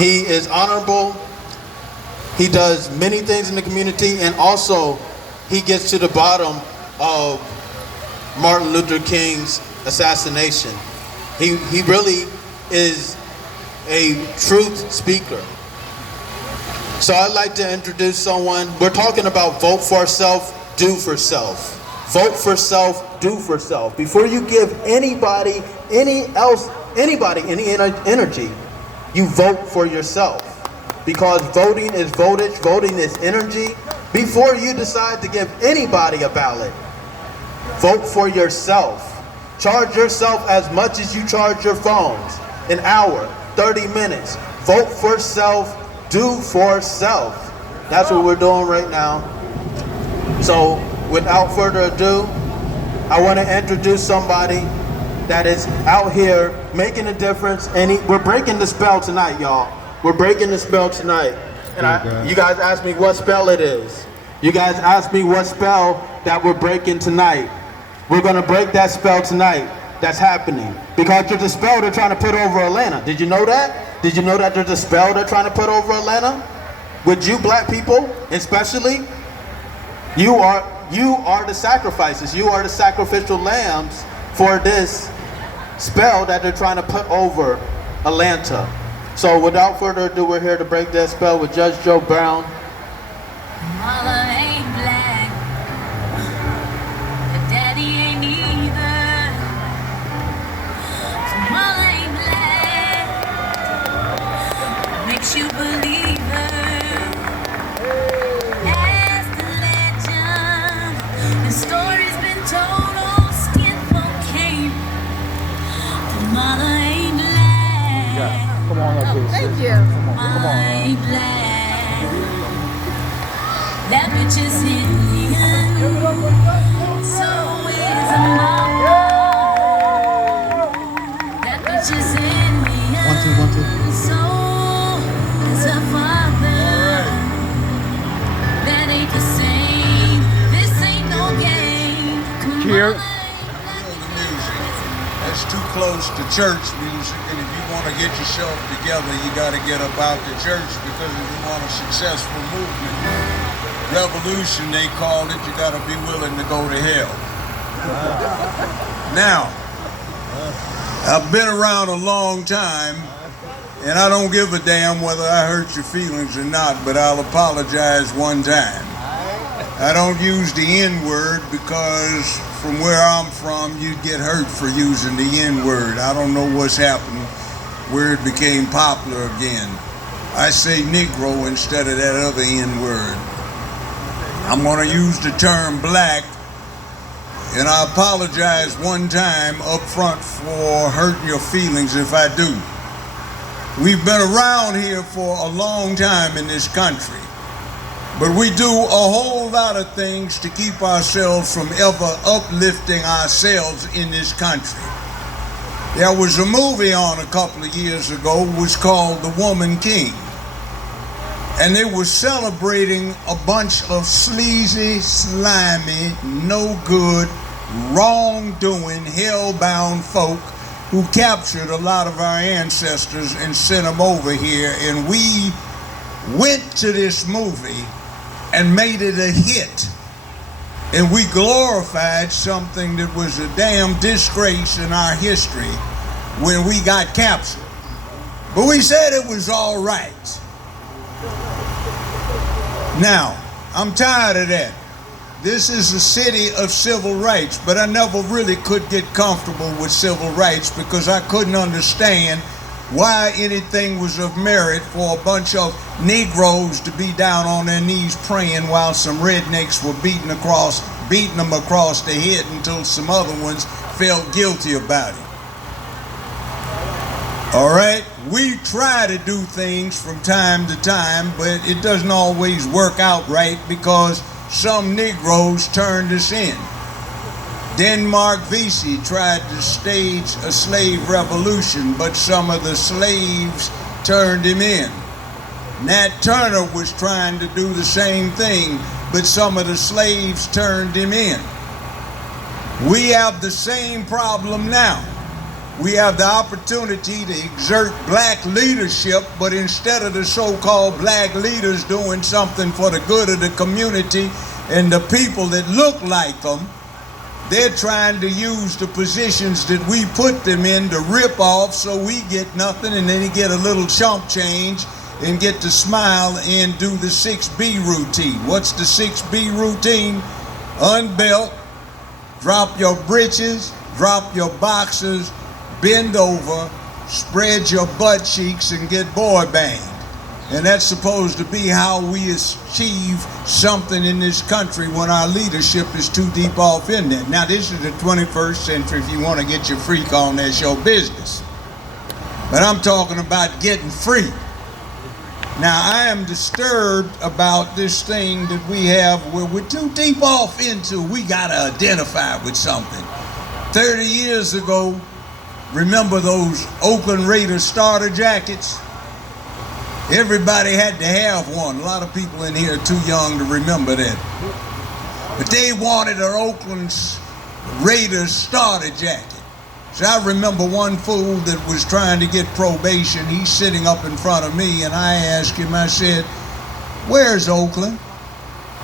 He is honorable. He does many things in the community, and also he gets to the bottom of Martin Luther King's assassination. He really is a truth speaker. So I'd like to introduce someone. We're talking about vote for self, do for self. Vote for self, do for self. Before you give anybody any energy, you vote for yourself. Because voting is voltage, voting is energy. Before you decide to give anybody a ballot, vote for yourself. Charge yourself as much as you charge your phones. An hour, 30 minutes. Vote for self, do for self. That's what we're doing right now. So without further ado, I want to introduce somebody that is out here making a difference. And we're breaking the spell tonight, y'all. We're breaking the spell tonight. And you guys asked me what spell it is. You guys asked me what spell that we're breaking tonight. We're going to break that spell tonight. That's happening. Because there's a spell they're trying to put over Atlanta. Did you know that? Did you know that there's a spell they're trying to put over Atlanta? With you black people, especially, you are the sacrifices. You are the sacrificial lambs for this spell that they're trying to put over Atlanta. So without further ado, we're here to break that spell with Judge Joe Brown. Mama ain't black, but daddy ain't either. So mama ain't black, makes you believe her. As the legend and stories been told on skinfolk came, but mama ain't black. Come on up here. Thank you. Come on. Ain't black. That bitch is Indian. So is a mama. That bitch is Indian. 1, 2, 1, 2. So is her father. That ain't the same. This ain't no game. Cheer. That's too close to church music, and if you want to get yourself together, you got to get about the church, because if you want a successful movement, revolution they call it, you got to be willing to go to hell. Now, I've been around a long time, and I don't give a damn whether I hurt your feelings or not, but I'll apologize one time. I don't use the N-word because from where I'm from, you'd get hurt for using the N-word. I don't know what's happened where it became popular again. I say Negro instead of that other N-word. I'm gonna use the term black, and I apologize one time up front for hurting your feelings if I do. We've been around here for a long time in this country, but we do a whole lot of things to keep ourselves from ever uplifting ourselves in this country. There was a movie on a couple of years ago, it was called The Woman King. And they were celebrating a bunch of sleazy, slimy, no good, wrongdoing, hell-bound folk who captured a lot of our ancestors and sent them over here. And we went to this movie and made it a hit. And we glorified something that was a damn disgrace in our history when we got captured. But we said it was all right. Now, I'm tired of that. This is a city of civil rights, but I never really could get comfortable with civil rights because I couldn't understand why anything was of merit for a bunch of Negroes to be down on their knees praying while some rednecks were beating them across the head until some other ones felt guilty about it. All right, we try to do things from time to time, but it doesn't always work out right because some Negroes turned us in. Denmark Vesey tried to stage a slave revolution, but some of the slaves turned him in. Nat Turner was trying to do the same thing, but some of the slaves turned him in. We have the same problem now. We have the opportunity to exert black leadership, but instead of the so-called black leaders doing something for the good of the community and the people that look like them, they're trying to use the positions that we put them in to rip off so we get nothing, and then they get a little chump change and get to smile and do the 6B routine. What's the 6B routine? Unbelt, drop your britches, drop your boxers, bend over, spread your butt cheeks, and get boy banged. And that's supposed to be how we achieve something in this country when our leadership is too deep off in there. Now, this is the 21st century. If you want to get your freak on, that's your business. But I'm talking about getting free. Now, I am disturbed about this thing that we have where we're too deep off into. We got to identify with something. 30 years ago, remember those Oakland Raiders starter jackets? Everybody had to have one. A lot of people in here are too young to remember that. But they wanted an Oakland Raiders starter jacket. So I remember one fool that was trying to get probation. He's sitting up in front of me, and I asked him, I said, "Where's Oakland?"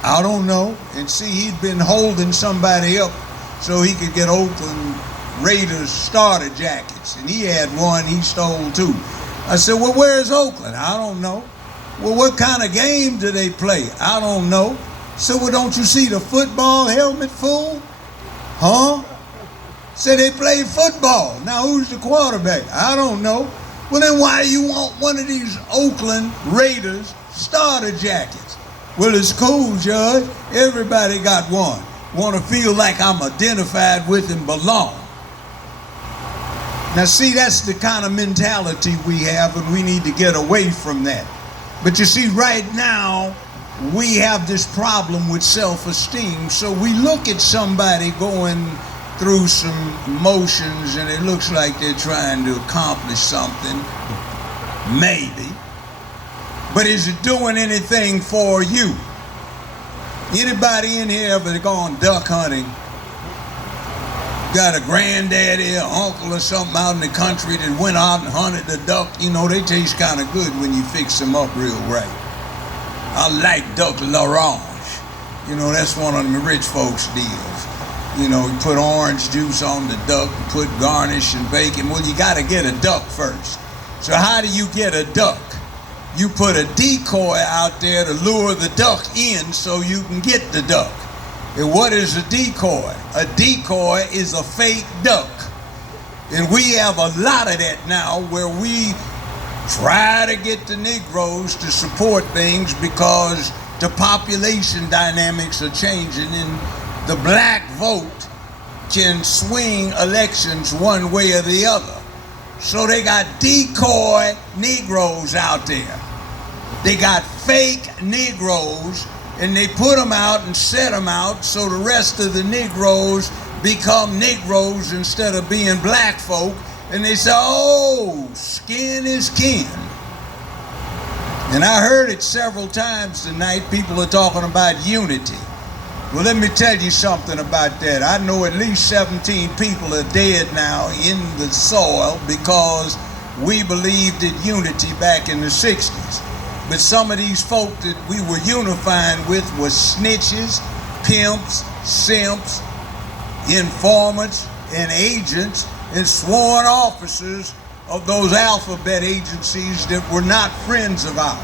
"I don't know." And see, he'd been holding somebody up so he could get Oakland Raiders starter jackets. And he had one, he stole two. I said, "Well, where's Oakland?" "I don't know." "Well, what kind of game do they play?" "I don't know." So, "Well, don't you see the football helmet, fool?" "Huh?" Said they play football. "Now, who's the quarterback?" "I don't know." "Well, then why do you want one of these Oakland Raiders starter jackets?" "Well, it's cool, Judge. Everybody got one. Want to feel like I'm identified with and belong." Now, see, that's the kind of mentality we have, and we need to get away from that. But you see, right now, we have this problem with self-esteem. So we look at somebody going through some motions, and it looks like they're trying to accomplish something, maybe. But is it doing anything for you? Anybody in here ever gone duck hunting? Got a granddaddy or uncle or something out in the country that went out and hunted the duck? You know, they taste kind of good when you fix them up real right. I like duck l'orange. You know, that's one of them rich folks' deals. You know, you put orange juice on the duck, you put garnish and bacon. Well, you got to get a duck first. So how do you get a duck? You put a decoy out there to lure the duck in so you can get the duck. And what is a decoy? A decoy is a fake duck. And we have a lot of that now, where we try to get the Negroes to support things because the population dynamics are changing, and the black vote can swing elections one way or the other. So they got decoy Negroes out there. They got fake Negroes, and they put them out and set them out so the rest of the Negroes become Negroes instead of being black folk. And they say, "Oh, skin is kin." And I heard it several times tonight. People are talking about unity. Well, let me tell you something about that. I know at least 17 people are dead now in the soil because we believed in unity back in the 60s. But some of these folk that we were unifying with were snitches, pimps, simps, informants, and agents, and sworn officers of those alphabet agencies that were not friends of ours.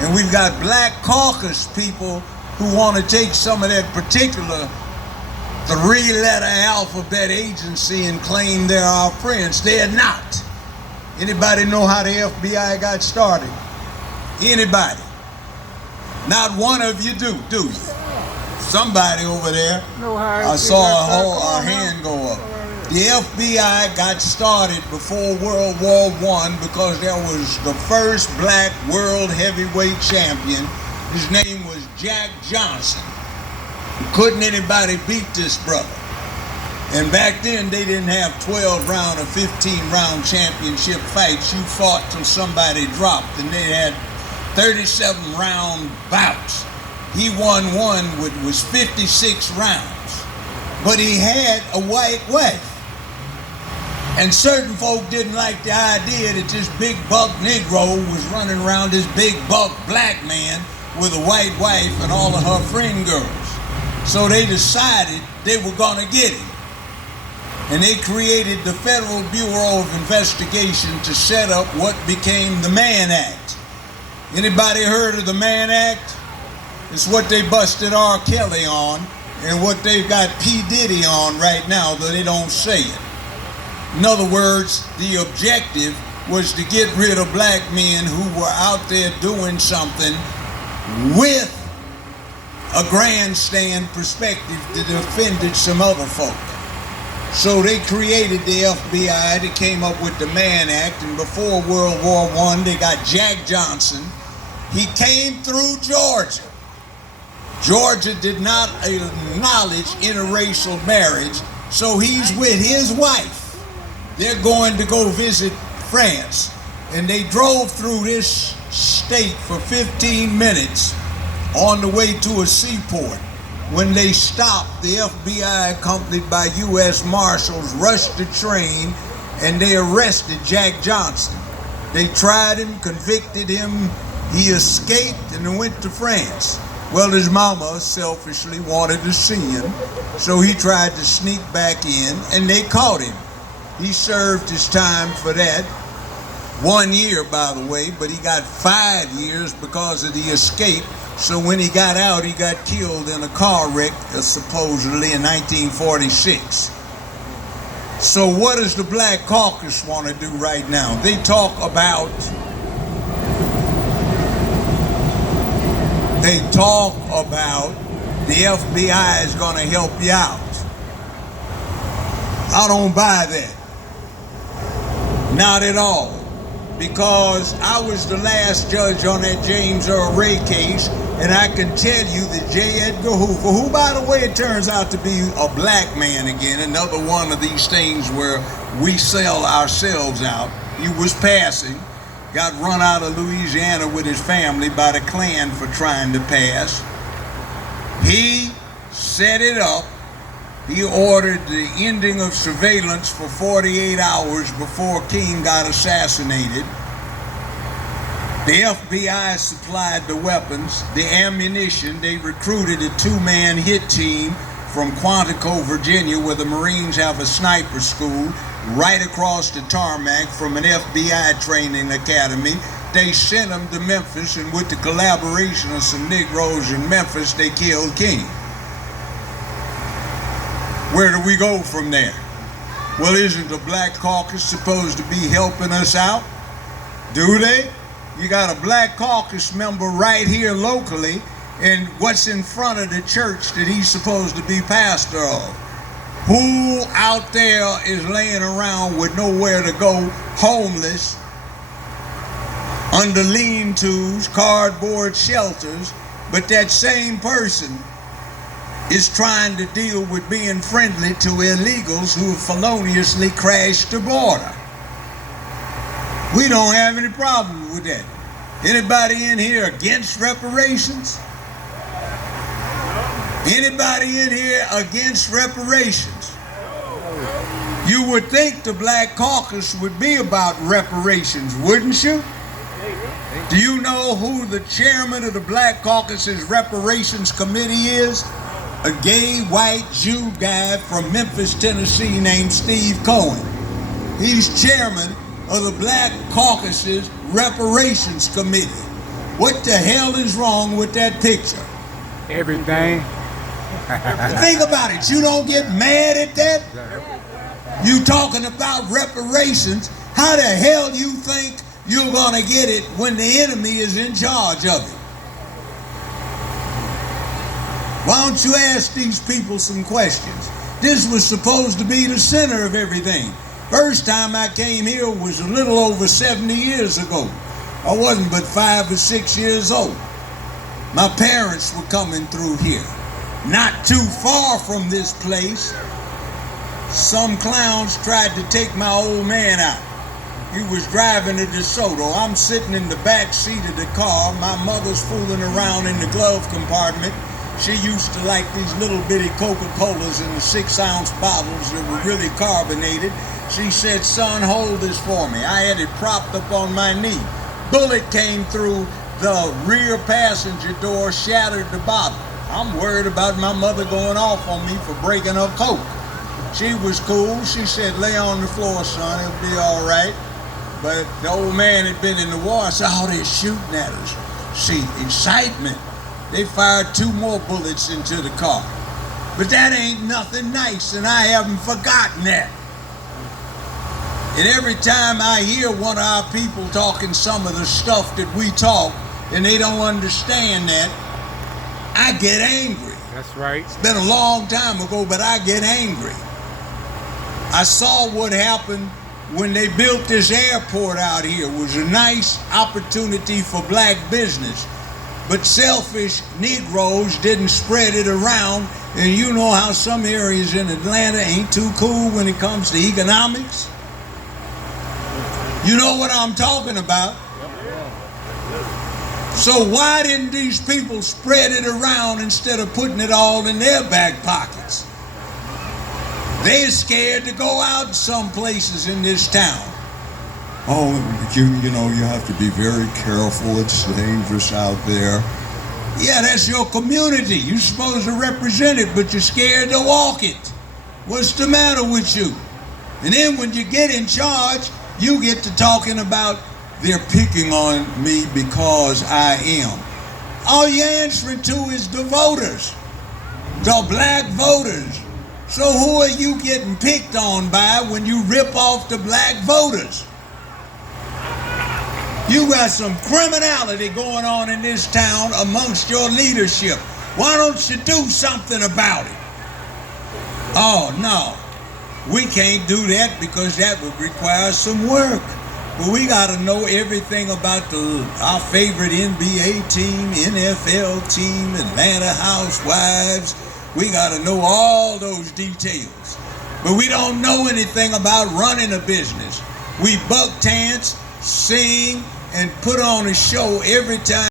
And we've got black caucus people who want to take some of that particular three-letter alphabet agency and claim they're our friends. They're not. Anybody know how the FBI got started? Anybody? Not one of you do you? Somebody over there. I saw a hand go up. The FBI got started before World War I because there was the first black world heavyweight champion. His name was Jack Johnson. Couldn't anybody beat this brother? And back then they didn't have 12-round or 15-round championship fights. You fought till somebody dropped, and they had 37-round bouts. He won one was 56 rounds. But he had a white wife. And certain folk didn't like the idea that this big buck Negro was running around this big buck black man with a white wife and all of her friend girls. So they decided they were gonna get him. And they created the Federal Bureau of Investigation to set up what became the Mann Act. Anybody heard of the Mann Act? It's what they busted R. Kelly on and what they've got P. Diddy on right now, though they don't say it. In other words, the objective was to get rid of black men who were out there doing something with a grandstand perspective that offended some other folk. So they created the FBI. They came up with the Mann Act, and before World War I, they got Jack Johnson. He came through Georgia. Georgia did not acknowledge interracial marriage, so he's with his wife. They're going to go visit France, and they drove through this state for 15 minutes on the way to a seaport. When they stopped, the FBI, accompanied by U.S. Marshals, rushed the train, and they arrested Jack Johnson. They tried him, convicted him, he escaped and went to France. Well, his mama selfishly wanted to see him, so he tried to sneak back in, and they caught him. He served his time for that. 1 year, by the way, but he got 5 years because of the escape. So when he got out, he got killed in a car wreck, supposedly in 1946. So what does the Black Caucus want to do right now? They talk about the FBI is going to help you out. I don't buy that. Not at all. Because I was the last judge on that James Earl Ray case, and I can tell you that J. Edgar Hoover, who by the way it turns out to be a black man again, another one of these things where we sell ourselves out, he was passing, got run out of Louisiana with his family by the Klan for trying to pass. He set it up. He ordered the ending of surveillance for 48 hours before King got assassinated. The FBI supplied the weapons, the ammunition. They recruited a 2-man hit team from Quantico, Virginia, where the Marines have a sniper school, right across the tarmac from an FBI training academy. They sent them to Memphis, and with the collaboration of some Negroes in Memphis, they killed King. Where do we go from there? Well, isn't the Black Caucus supposed to be helping us out? Do they? You got a Black Caucus member right here locally, and what's in front of the church that he's supposed to be pastor of? Who out there is laying around with nowhere to go, homeless, under lean-tos, cardboard shelters, but that same person is trying to deal with being friendly to illegals who have feloniously crashed the border. We don't have any problem with that. Anybody in here against reparations? Anybody in here against reparations? You would think the Black Caucus would be about reparations, wouldn't you? Do you know who the chairman of the Black Caucus's reparations committee is? A gay white Jew guy from Memphis, Tennessee named Steve Cohen. He's chairman of the Black Caucus's reparations committee. What the hell is wrong with that picture? Everything. Think about it. You don't get mad at that? You talking about reparations. How the hell you think you're gonna get it when the enemy is in charge of it? Why don't you ask these people some questions? This was supposed to be the center of everything. First time I came here was a little over 70 years ago. I wasn't but 5 or 6 years old. My parents were coming through here. Not too far from this place, some clowns tried to take my old man out. He was driving a DeSoto. I'm sitting in the back seat of the car. My mother's fooling around in the glove compartment. She used to like these little bitty Coca-Colas in the 6-ounce bottles that were really carbonated. She said, son, hold this for me. I had it propped up on my knee. Bullet came through the rear passenger door, shattered the bottom. I'm worried about my mother going off on me for breaking her coat. She was cool. She said, lay on the floor, son, it'll be all right. But the old man had been in the war. I saw how they're shooting at us. See, excitement. They fired 2 more bullets into the car. But that ain't nothing nice, and I haven't forgotten that. And every time I hear one of our people talking some of the stuff that we talk, and they don't understand that, I get angry. That's right. It's been a long time ago, but I get angry. I saw what happened when they built this airport out here. It was a nice opportunity for black business, but selfish Negroes didn't spread it around. And you know how some areas in Atlanta ain't too cool when it comes to economics? You know what I'm talking about. So why didn't these people spread it around instead of putting it all in their back pockets? They're scared to go out some places in this town. Oh, you know, you have to be very careful. It's dangerous out there. Yeah, that's your community. You're supposed to represent it, but you're scared to walk it. What's the matter with you? And then when you get in charge, you get to talking about they're picking on me because I am. All you're answering to is the voters, the black voters. So who are you getting picked on by when you rip off the black voters? You got some criminality going on in this town amongst your leadership. Why don't you do something about it? Oh, no. We can't do that because that would require some work. But we got to know everything about our favorite NBA team, NFL team, Atlanta Housewives. We got to know all those details. But we don't know anything about running a business. We buck dance, sing, and put on a show every time.